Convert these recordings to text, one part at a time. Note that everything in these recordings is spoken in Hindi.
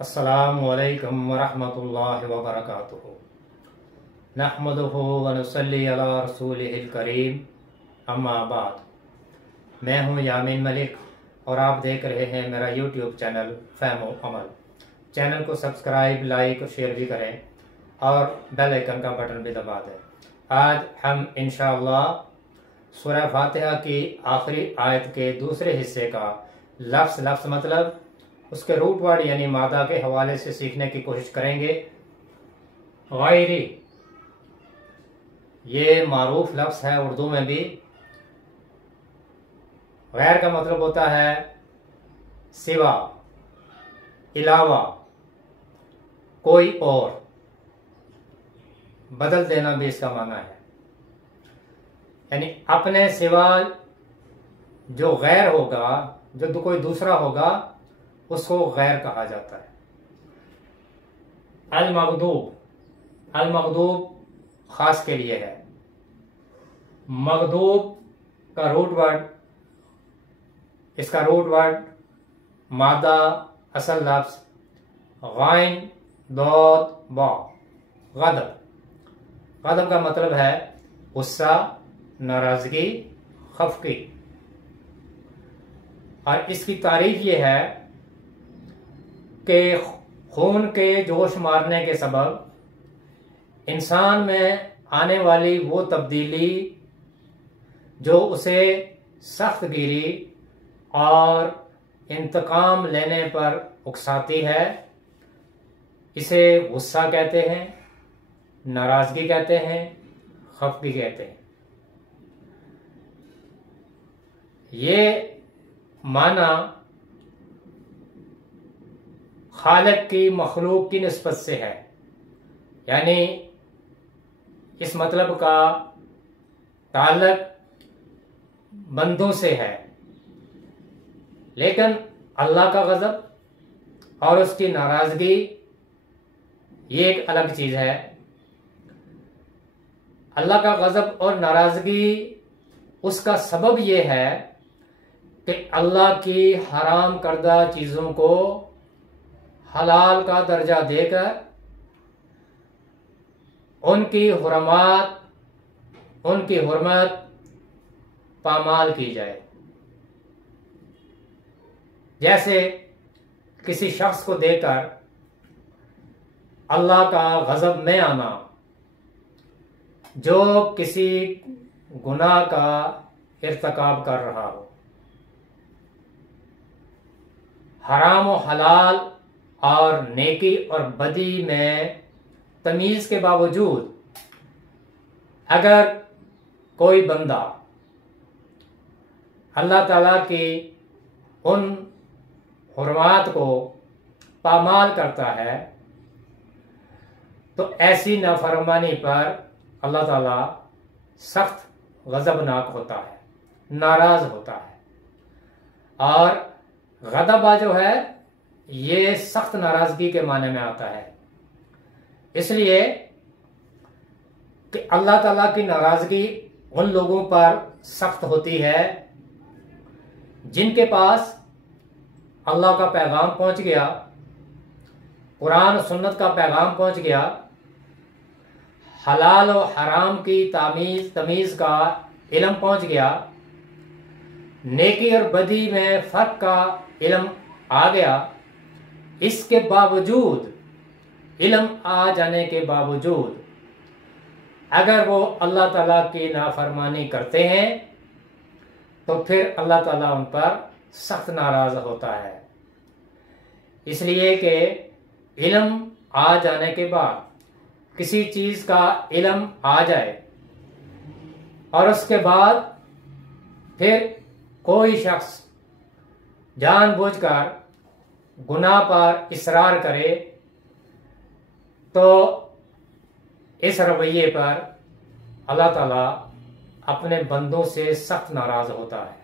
अस्सलामु अलैकुम वरहमतुल्लाहि वबरकातुहू। नहमदुहू व नुसल्ली अला रसूलिहिल करीम, अम्मा बाद। मैं हूँ यामीन मलिक और आप देख रहे हैं मेरा यूट्यूब चैनल फ़हम व अमल। चैनल को सब्सक्राइब, लाइक और शेयर भी करें और बेल आइकन का बटन भी दबा दें। आज हम इंशाअल्लाह सूरह फातिहा की आखिरी आयत के दूसरे हिस्से का लफ्ज़ मतलब उसके रूट वर्ड यानी मादा के हवाले से सीखने की कोशिश करेंगे। गैरी ये मारूफ लफ्ज़ है उर्दू में भी। गैर का मतलब होता है सिवा, इलावा, कोई और, बदल देना भी इसका माना है। यानी अपने सिवा जो गैर होगा, जो कोई दूसरा होगा, उसको गैर कहा जाता है। अल मगदूब खास के लिए है। मगदूब का रूट वर्ड, इसका रूट वर्ड मादा असल लफ्ज गैन दौद बा, गदब। गदब का मतलब है गुस्सा, नाराजगी, खफकी। और इसकी तारीफ यह है कि खून के जोश मारने के सबब इंसान में आने वाली वो तब्दीली जो उसे सख्त गिरी और इंतकाम लेने पर उकसाती है, इसे गुस्सा कहते हैं, नाराजगी कहते हैं, खफगी कहते हैं। ये माना खालिक की मखलूक की निस्बत से है, यानी इस मतलब का ताल्लुक बंदों से है। लेकिन अल्लाह का गज़ब और उसकी नाराजगी ये एक अलग चीज है। अल्लाह का गज़ब और नाराजगी उसका सबब ये है कि अल्लाह की हराम करदा चीजों को हलाल का दर्जा देकर उनकी हुर्मत पामाल की जाए। जैसे किसी शख्स को देकर अल्लाह का गज़ब में आना जो किसी गुनाह का इर्तिकाब कर रहा हो। हराम और हलाल और नेकी और बदी में तमीज के बावजूद अगर कोई बंदा अल्लाह ताला की उन हुर्मात को पामाल करता है तो ऐसी नाफरमानी पर अल्लाह ताला सख्त गज़बनाक होता है, नाराज होता है। और गज़ब जो है ये सख्त नाराजगी के माने में आता है। इसलिए कि अल्लाह ताला की नाराजगी उन लोगों पर सख्त होती है जिनके पास अल्लाह का पैगाम पहुंच गया, कुरान और सुन्नत का पैगाम पहुंच गया, हलाल और हराम की तमीज का इल्म पहुंच गया, नेकी और बदी में फर्क का इल्म आ गया। इसके बावजूद, इल्म आ जाने के बावजूद अगर वो अल्लाह ताला की नाफरमानी करते हैं तो फिर अल्लाह ताला उन पर सख्त नाराज होता है। इसलिए कि इल्म आ जाने के बाद, किसी चीज का इल्म आ जाए और उसके बाद फिर कोई शख्स जानबूझकर गुनाह पर इसरार करे तो इस रवैये पर अल्लाह ताला अपने बंदों से सख्त नाराज होता है।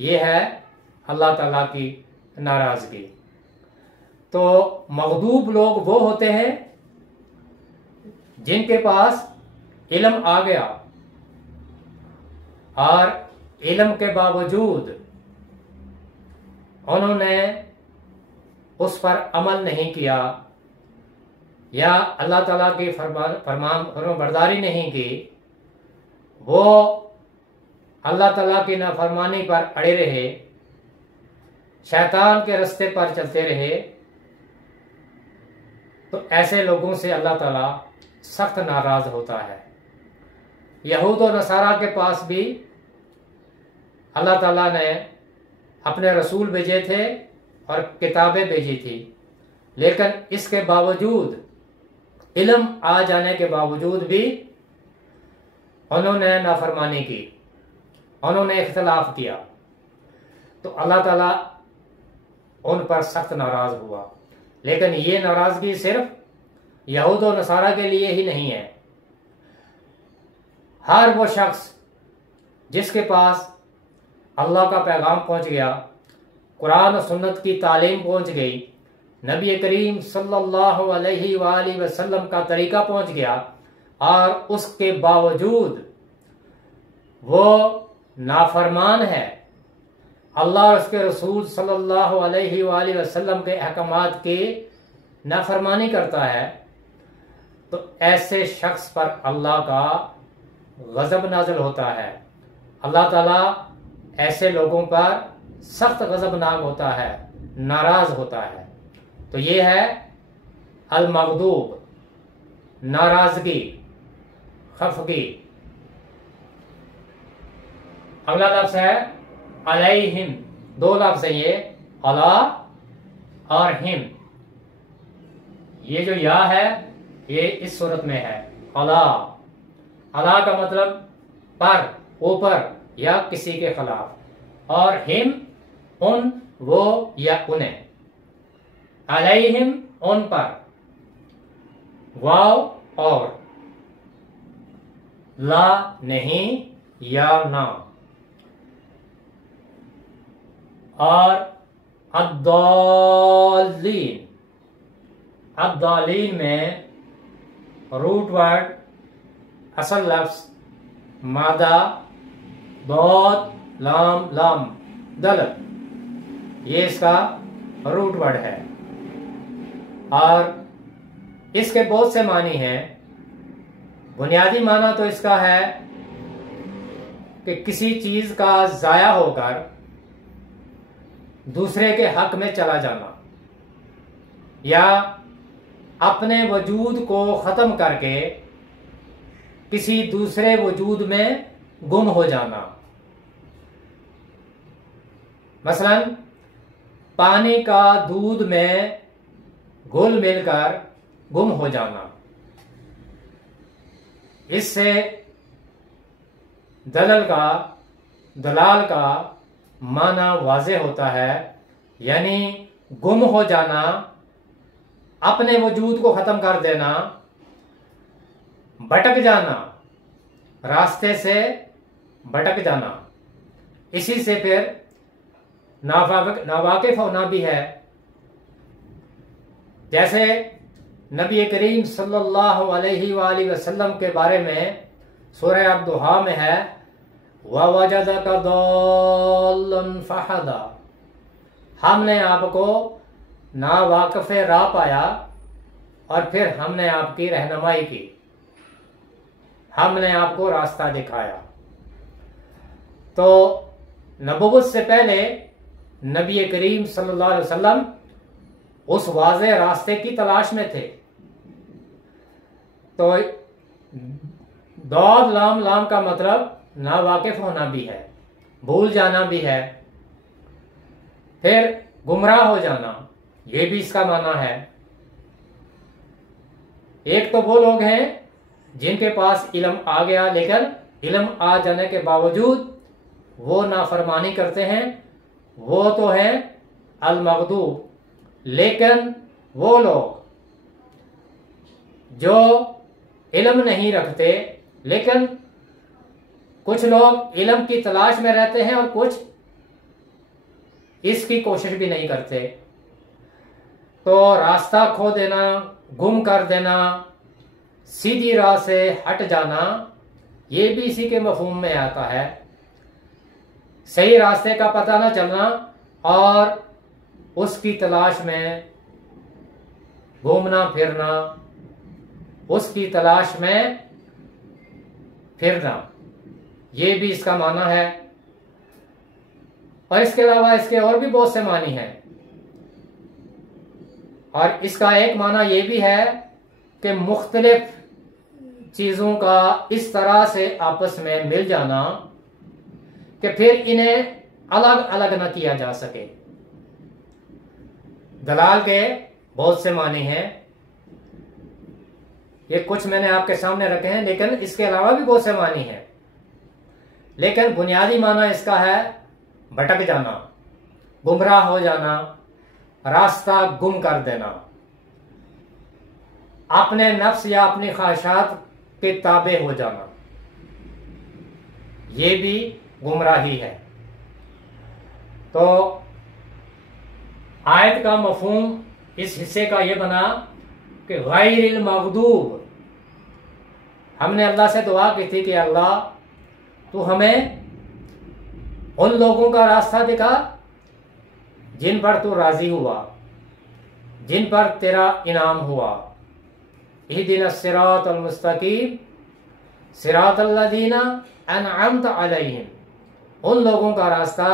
ये है अल्लाह ताला की नाराजगी। तो मगदूब लोग वो होते हैं जिनके पास इल्म आ गया और इल्म के बावजूद उन्होंने उस पर अमल नहीं किया या अल्लाह ताला की फरमाबरदारी नहीं की, वो अल्लाह ताला की नाफरमानी पर अड़े रहे, शैतान के रास्ते पर चलते रहे, तो ऐसे लोगों से अल्लाह ताला सख्त नाराज होता है। यहूद और नसारा के पास भी अल्लाह ताला ने अपने रसूल भेजे थे और किताबें भेजी थी, लेकिन इसके बावजूद इल्म आ जाने के बावजूद भी उन्होंने नाफरमानी की, उन्होंने इख्तलाफ किया, तो अल्लाह ताला उन पर सख्त नाराज हुआ। लेकिन ये नाराजगी सिर्फ यहूद और नसारा के लिए ही नहीं है। हर वो शख्स जिसके पास अल्लाह का पैगाम पहुंच गया, कुरान और सुन्नत की तालीम पहुंच गई, नबी करीम सल्लल्लाहु अलैहि वसल्लम का तरीका पहुंच गया और उसके बावजूद वो नाफरमान है, अल्लाह और उसके रसूल सल्लल्लाहु अलैहि वसल्लम के अहकामात की नाफरमानी करता है, तो ऐसे शख्स पर अल्लाह का गजब नाज़िल होता है। अल्लाह ताला ऐसे लोगों पर सख्त गजबनाक होता है, नाराज होता है। तो ये है अल मगदूब, नाराजगी, खफगी। अगला लफ्ज है अलैहिम। दो लफ्ज है ये, अला और हिम। ये जो या है ये इस सूरत में है अला। अला का मतलब पर, ऊपर या किसी के खिलाफ, और हिम उन, वो या उन्हें। अलैहिम उन पर, वाव और, ला नहीं या ना, और अद्दालीन। अद्दालीन में रूट वर्ड असल लफ्ज मादा दौद लाम लाम दल, ये इसका रूट वर्ड है और इसके बहुत से मानी हैं। बुनियादी माना तो इसका है कि किसी चीज का जाया होकर दूसरे के हक में चला जाना या अपने वजूद को खत्म करके किसी दूसरे वजूद में गुम हो जाना। मसलन पानी का दूध में घुल मिलकर गुम हो जाना। इससे दलाल का माना वाज़ेह होता है, यानी गुम हो जाना, अपने वजूद को खत्म कर देना, भटक जाना, रास्ते से भटक जाना। इसी से फिर नावाकिफ होना भी है। जैसे नबी करीम सल्लल्लाहु अलैहि वसल्लम के बारे में सूरह अद-दुहा में है, ववजदक दल्लन फहदा। हमने आपको नावाकिफ राह पाया और फिर हमने आपकी रहनुमाई की, हमने आपको रास्ता दिखाया। तो नबुव्वत से पहले नबी करीम सल्लल्लाहु अलैहि वसल्लम उस वाज़े रास्ते की तलाश में थे। तो दौद लाम लाम का मतलब नावाकिफ होना भी है, भूल जाना भी है, फिर गुमराह हो जाना, ये भी इसका माना है। एक तो वो लोग हैं जिनके पास इल्म आ गया लेकिन इल्म आ जाने के बावजूद वो नाफरमानी करते हैं, वो तो है अल मगदूब। लेकिन वो लोग जो इल्म नहीं रखते, लेकिन कुछ लोग इल्म की तलाश में रहते हैं और कुछ इसकी कोशिश भी नहीं करते, तो रास्ता खो देना, गुम कर देना, सीधी राह से हट जाना, ये भी इसी के मफहूम में आता है। सही रास्ते का पता न चलना और उसकी तलाश में घूमना फिरना, उसकी तलाश में फिरना, ये भी इसका माना है। और इसके अलावा इसके और भी बहुत से मानी हैं। और इसका एक माना ये भी है कि मुख्तलिफ चीजों का इस तरह से आपस में मिल जाना कि फिर इन्हें अलग अलग न किया जा सके। दलाल के बहुत से माने हैं, ये कुछ मैंने आपके सामने रखे हैं, लेकिन इसके अलावा भी बहुत से मानी हैं। लेकिन बुनियादी माना इसका है भटक जाना, गुमराह हो जाना, रास्ता गुम कर देना, अपने नफ्स या अपनी ख्वाहिशात के ताबे हो जाना, ये भी गुमराही है। तो आयत का मफहूम इस हिस्से का यह बना कि गैरिल मगदूब। हमने अल्लाह से दुआ की थी कि अल्लाह तू हमें उन लोगों का रास्ता दिखा जिन पर तू राजी हुआ, जिन पर तेरा इनाम हुआ। इहदिनस सिरातल मुस्तकीम सिरातल लज़ीना अनअमत अलैहिम, उन लोगों का रास्ता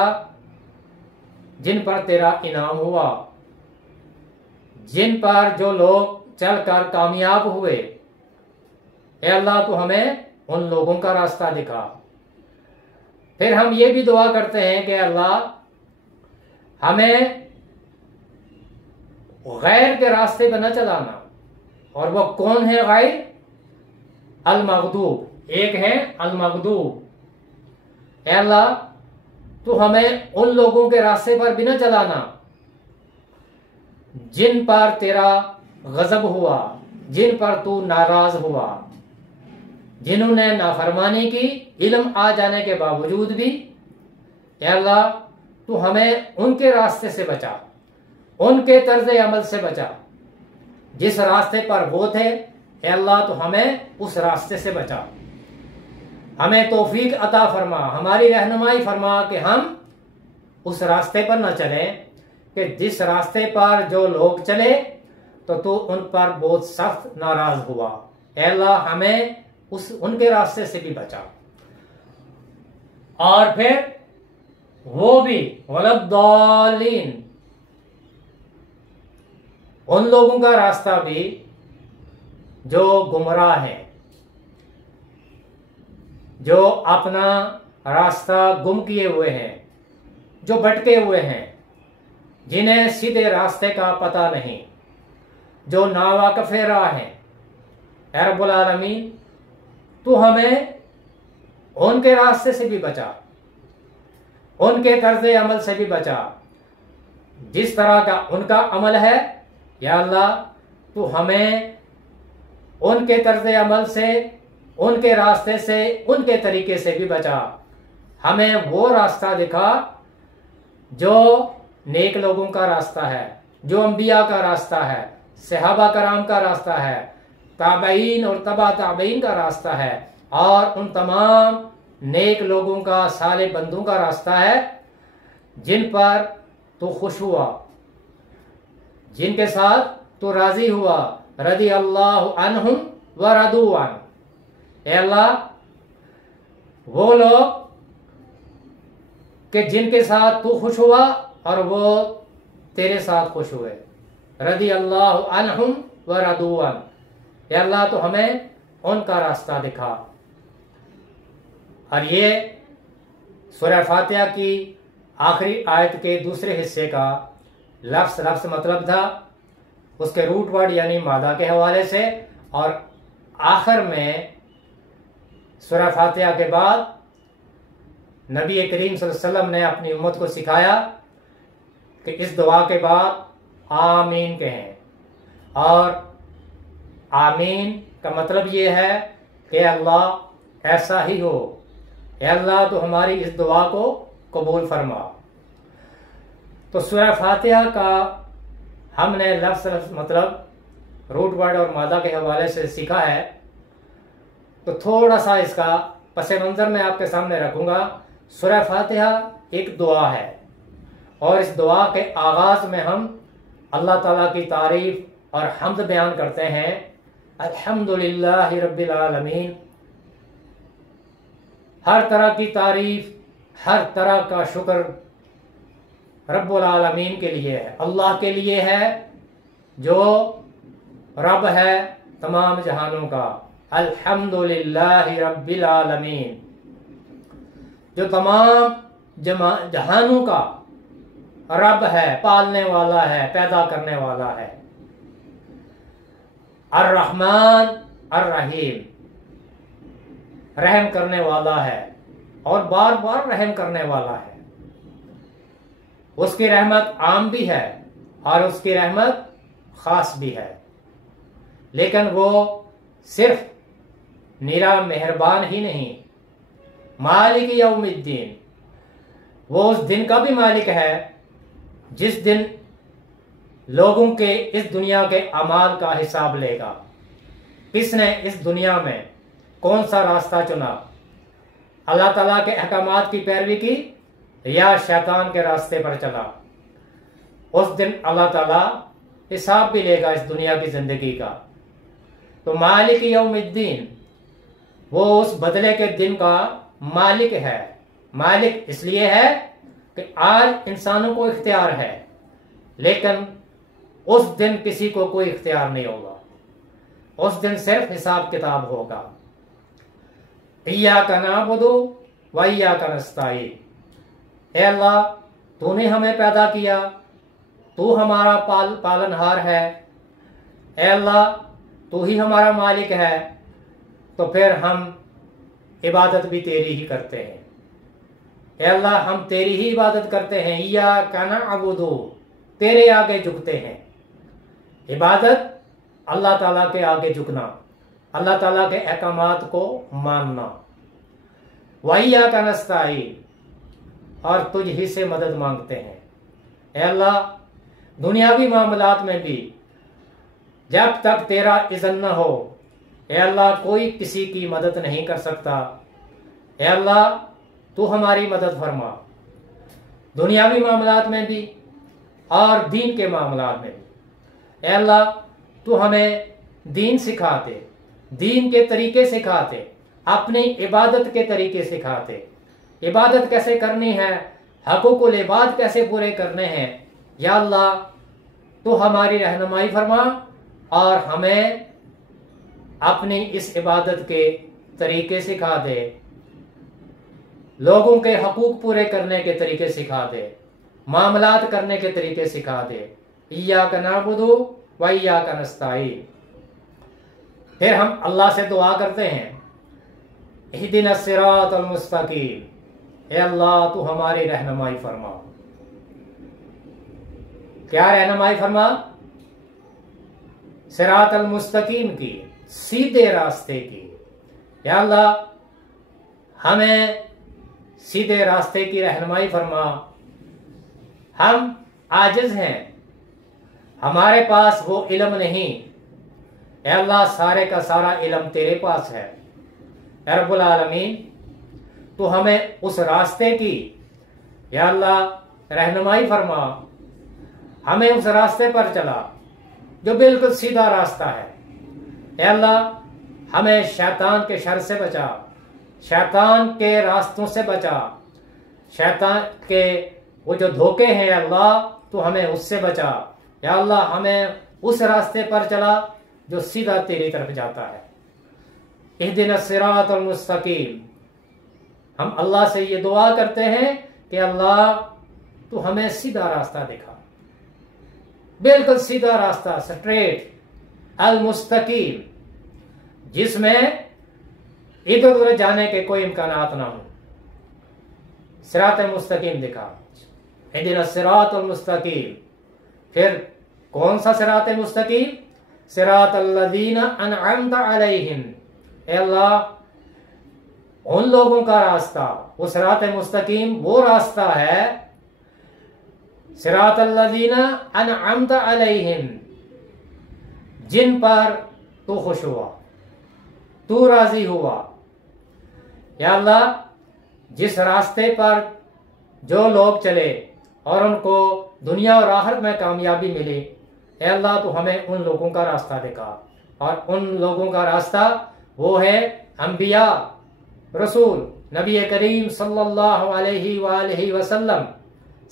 जिन पर तेरा इनाम हुआ, जिन पर जो लोग चलकर कामयाब हुए। ए अल्लाह तू हमें उन लोगों का रास्ता दिखा। फिर हम ये भी दुआ करते हैं कि अल्लाह हमें गैर के रास्ते पर न चलाना। और वो कौन है गैर? अल मगदूब। एक है अल मगदूब। ए अल्लाह तू हमें उन लोगों के रास्ते पर भी न चलाना जिन पर तेरा गजब हुआ, जिन पर तू नाराज हुआ, जिन्होंने नाफरमानी की इल्म आ जाने के बावजूद भी। ए अल्लाह तू हमें उनके रास्ते से बचा, उनके तर्ज अमल से बचा, जिस रास्ते पर वो थे। ए अल्लाह तो हमें उस रास्ते से बचा, हमें तौफीक अता फरमा, हमारी रहनुमाई फरमा कि हम उस रास्ते पर न चलें कि जिस रास्ते पर जो लोग चले तो तू उन पर बहुत सख्त नाराज हुआ। ए अल्लाह हमें उनके रास्ते से भी बचा। और फिर वो भी वलद्दालीन, उन लोगों का रास्ता भी जो गुमराह है, जो अपना रास्ता गुम किए हुए हैं, जो भटके हुए हैं, जिन्हें सीधे रास्ते का पता नहीं, जो नावाकिफ राह है। ऐ रब्बुल आलमीन तू हमें उनके रास्ते से भी बचा, उनके तर्ज अमल से भी बचा, जिस तरह का उनका अमल है। या अल्लाह तू हमें उनके तर्ज अमल से, उनके रास्ते से, उनके तरीके से भी बचा। हमें वो रास्ता दिखा जो नेक लोगों का रास्ता है, जो अंबिया का रास्ता है, सहाबा कराम का रास्ता है, ताबईन और तबा ताबईन का रास्ता है, और उन तमाम नेक लोगों का, साले बंदों का रास्ता है जिन पर तू खुश हुआ, जिनके साथ तू राजी हुआ। रदी अल्लाहु अन्हुम व रदू अन। ए अल्लाह वो लोग कि जिनके साथ तू खुश हुआ और वो तेरे साथ खुश हुए। रदी अल्लाहु अन्हुम व रदू अन। ए अल्लाह तो हमें उनका रास्ता दिखा। और ये सूरह फातिहा की आखिरी आयत के दूसरे हिस्से का लफ्स मतलब था, उसके रूट वर्ड यानी मादा के हवाले से, और आखिर में सूरह फातिहा के बाद नबी करीम सल्लल्लाहु अलैहि वसल्लम ने अपनी उम्मत को सिखाया कि इस दुआ के बाद आमीन कहें, और आमीन का मतलब ये है कि अल्लाह ऐसा ही हो, अल्लाह तो हमारी इस दुआ को कबूल फरमा। तो सूरह फातिहा का हमने लफ्ज़ मतलब रूट वर्ड और मादा के हवाले से सीखा है, तो थोड़ा सा इसका पस मंज़र मैं आपके सामने रखूंगा। सूरह फातिहा एक दुआ है और इस दुआ के आगाज़ में हम अल्लाह ताला की तारीफ और हम्द बयान करते हैं। अल्हम्दुलिल्लाहि रब्बिल आलमीन, हर तरह की तारीफ, हर तरह का शुक्र रब्बुल आलमीन के लिए है, अल्लाह के लिए है जो रब है तमाम जहानों का। अल्हम्दुलिल्लाहि रब्बिल आलमीन, जो तमाम जहानों का रब है, पालने वाला है, पैदा करने वाला है। अर्रहमान अर्रहीम, रहम करने वाला है और बार बार रहम करने वाला है। उसकी रहमत आम भी है और उसकी रहमत खास भी है, लेकिन वो सिर्फ निरा मेहरबान ही नहीं, मालिक यौमिद्दीन, वो उस दिन का भी मालिक है जिस दिन लोगों के इस दुनिया के अमाल का हिसाब लेगा। किसने इस दुनिया में कौन सा रास्ता चुना, अल्लाह ताला के अहकामात की पैरवी की या शैतान के रास्ते पर चला, उस दिन अल्लाह ताला हिसाब भी लेगा इस दुनिया की जिंदगी का। तो मालिक यौमिद्दीन, वो उस बदले के दिन का मालिक है। मालिक इसलिए है कि आज इंसानों को इख्तियार है, लेकिन उस दिन किसी को कोई इख्तियार नहीं होगा। उस दिन सिर्फ हिसाब किताब होगा। इय्याका नअबुदु व इय्याका नस्तईन, ए अल्लाह तूने हमें पैदा किया, तू हमारा पालनहार है, ए अल्लाह तू ही हमारा मालिक है, तो फिर हम इबादत भी तेरी ही करते हैं। ए अल्लाह हम तेरी ही इबादत करते हैं। इय्याका नअबुदु, तेरे आगे झुकते हैं। इबादत अल्लाह ताला के आगे झुकना, अल्लाह ताला के अहकामात को मानना। व इय्याका नस्तईन, और तुझ ही से मदद मांगते हैं। ए अल्लाह दुनियावी मामलात में भी जब तक तेरा इज़्न न हो, ए अल्लाह कोई किसी की मदद नहीं कर सकता। ए अल्लाह तू हमारी मदद फरमा, दुनियावी मामलात में भी और दीन के मामलात में भी। ए अल्लाह तू हमें दीन सिखाते, दीन के तरीके सिखाते, अपनी इबादत के तरीके सिखाते, इबादत कैसे करनी है, हक़ुक़ुल इबाद कैसे पूरे करने हैं। या अल्लाह तू हमारी रहनुमाई फरमा और हमें अपनी इस इबादत के तरीके सिखा दे, लोगों के हकूक पूरे करने के तरीके सिखा दे, मामलात करने के तरीके सिखा दे। इय्याका नअबुदु व इय्याका नस्तईन। फिर हम अल्लाह से दुआ करते हैं, इहदिनस सिरातल मुस्तकीम, ए अल्लाह तू हमारी रहनुमाई फरमा। क्या रहनुमाई फरमा? सिरातल मुस्तकीम की, सीधे रास्ते की। या अल्लाह हमें सीधे रास्ते की रहनुमाई फरमा। हम आजिज हैं, हमारे पास वो इल्म नहीं। ए अल्लाह सारे का सारा इल्म तेरे पास है। ए रब्बुल आलमीन तो हमें उस रास्ते की या अल्लाह रहनुमाई फरमा, हमें उस रास्ते पर चला जो बिल्कुल सीधा रास्ता है। ए अल्लाह हमें शैतान के शर से बचा, शैतान के रास्तों से बचा, शैतान के वो जो धोखे हैं अल्लाह तो हमें उससे बचा। या अल्लाह हमें उस रास्ते पर चला जो सीधा तेरी तरफ जाता है। इहदिनस सिरातल मुस्तकीम, हम अल्लाह से ये दुआ करते हैं कि अल्लाह तू हमें सीधा रास्ता दिखा, बिल्कुल सीधा रास्ता, स्ट्रेट, अल मुस्तकीम, जिसमें इधर उधर जाने के कोई इम्कानात ना हो। सिरात मुस्तकीम दिखा, इहदिना सिरातल मुस्तकीम। फिर कौन सा सिरात मुस्तकीम? सिरातल लज़ीना अनअमता अलैहिम। ए अल्लाह, उन लोगों का रास्ता, वो सिरात मुस्तकीम वो रास्ता है, सिरातल लज़ीना अनअमता अलैहिम, जिन पर तू खुश हुआ, तू राजी हुआ। या अल्लाह, जिस रास्ते पर जो लोग चले और उनको दुनिया और आखिरत में कामयाबी मिली, ए अल्लाह तू हमें उन लोगों का रास्ता दिखा। और उन लोगों का रास्ता वो है अंबिया, रसूल, नबी करीम सल्लल्लाहु अलैहि वसल्लम,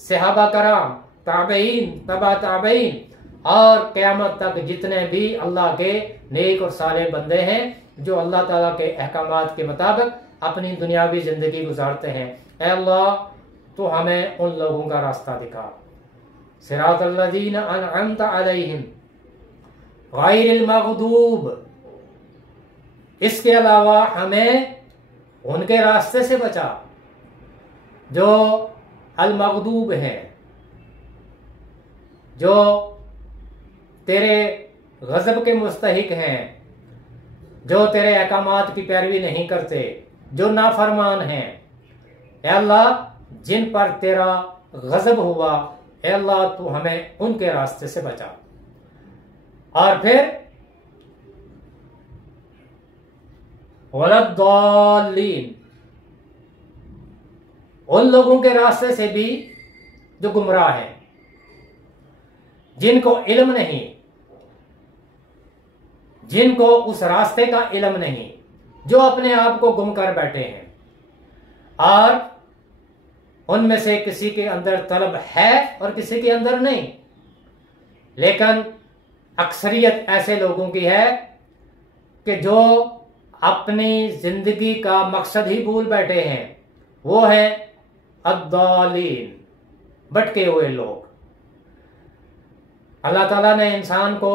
सहाबा कराम, ताबईन, तबा ताबईन और क़यामत तक जितने भी अल्लाह के नेक और साले बंदे हैं जो अल्लाह ताला के अहकामात के मुताबिक अपनी दुनियावी जिंदगी गुजारते हैं। ऐ अल्लाह, तो हमें उन लोगों का रास्ता दिखा। सिरातल लज़ीना अनअमता अलैहिम गैरिल मग़दूब। इसके अलावा हमें उनके रास्ते से बचा जो अल मग़दूब हैं, जो तेरे गज़ब के मुस्तहिक हैं, जो तेरे अहकामात की पैरवी नहीं करते, जो नाफरमान हैं। ऐ अल्लाह, जिन पर तेरा गज़ब हुआ, ऐ अल्लाह तू हमें उनके रास्ते से बचा। और फिर वलद्दालीन, उन लोगों के रास्ते से भी जो गुमराह हैं, जिनको इल्म नहीं, जिनको उस रास्ते का इल्म नहीं, जो अपने आप को गुम कर बैठे हैं। और उनमें से किसी के अंदर तलब है और किसी के अंदर नहीं, लेकिन अक्सरियत ऐसे लोगों की है कि जो अपनी जिंदगी का मकसद ही भूल बैठे हैं। वो है अद्दालीन, भटके हुए लोग। अल्लाह ताला ने इंसान को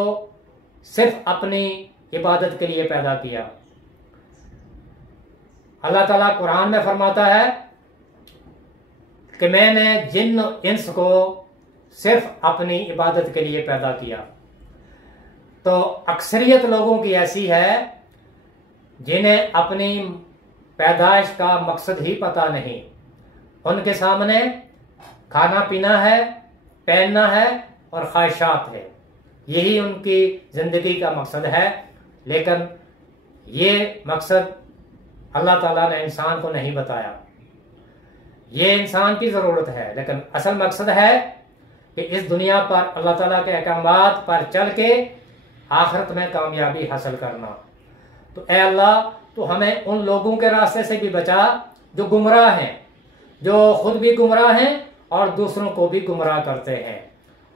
सिर्फ अपनी इबादत के लिए पैदा किया। अल्लाह ताला कुरान में फरमाता है कि मैंने जिन्न इंस को सिर्फ अपनी इबादत के लिए पैदा किया। तो अक्सरियत लोगों की ऐसी है जिन्हें अपनी पैदाइश का मकसद ही पता नहीं। उनके सामने खाना पीना है, पहनना है और ख्वाहिशात है, यही उनकी जिंदगी का मकसद है। लेकिन ये मकसद अल्लाह ताला ने इंसान को नहीं बताया। ये इंसान की जरूरत है, लेकिन असल मकसद है कि इस दुनिया पर अल्लाह ताला के अहकामात पर चल के आखिरत में कामयाबी हासिल करना। तो ऐ अल्लाह, तो हमें उन लोगों के रास्ते से भी बचा जो गुमराह हैं, जो खुद भी गुमराह हैं और दूसरों को भी गुमराह करते हैं।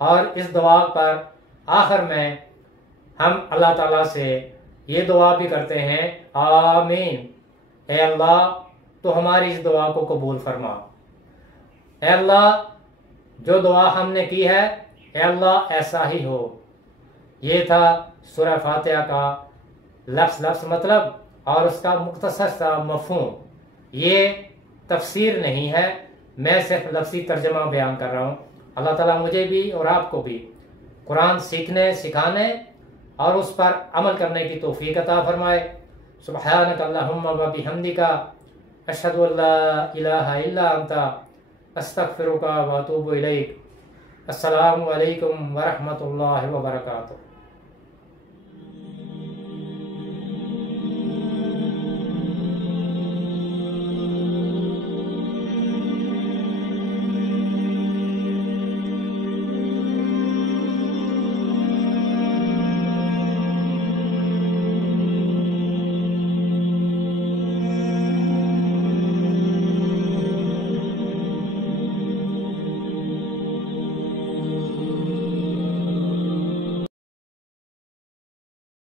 और इस दुआ पर आखिर में हम अल्लाह ताला से ये दुआ भी करते हैं, आमीन। ऐ अल्लाह, तो हमारी इस दुआ को कबूल फरमा। ऐ अल्लाह, जो दुआ हमने की है, ऐ अल्लाह ऐसा ही हो। ये था सूरह फातिहा का लफ्ज़ मतलब और उसका मुख्तसर सा मफ़हूम। ये तफसीर नहीं है, मैं सिर्फ लफ्ज़ी तर्जमा बयान कर रहा हूँ। अल्लाह ताला मुझे भी और आपको भी कुरान सीखने, सिखाने और उस पर अमल करने की तौफीक अता फरमाए। सुब्हानक अल्लाहुम्मा व बिहम्दिका अशहदु अल्ला इलाहा इल्ला अंता अस्तगफिरुका व अतूबु इलैक। अस्सलामु अलैकुम व रहमतुल्लाहि व बरकातुहू।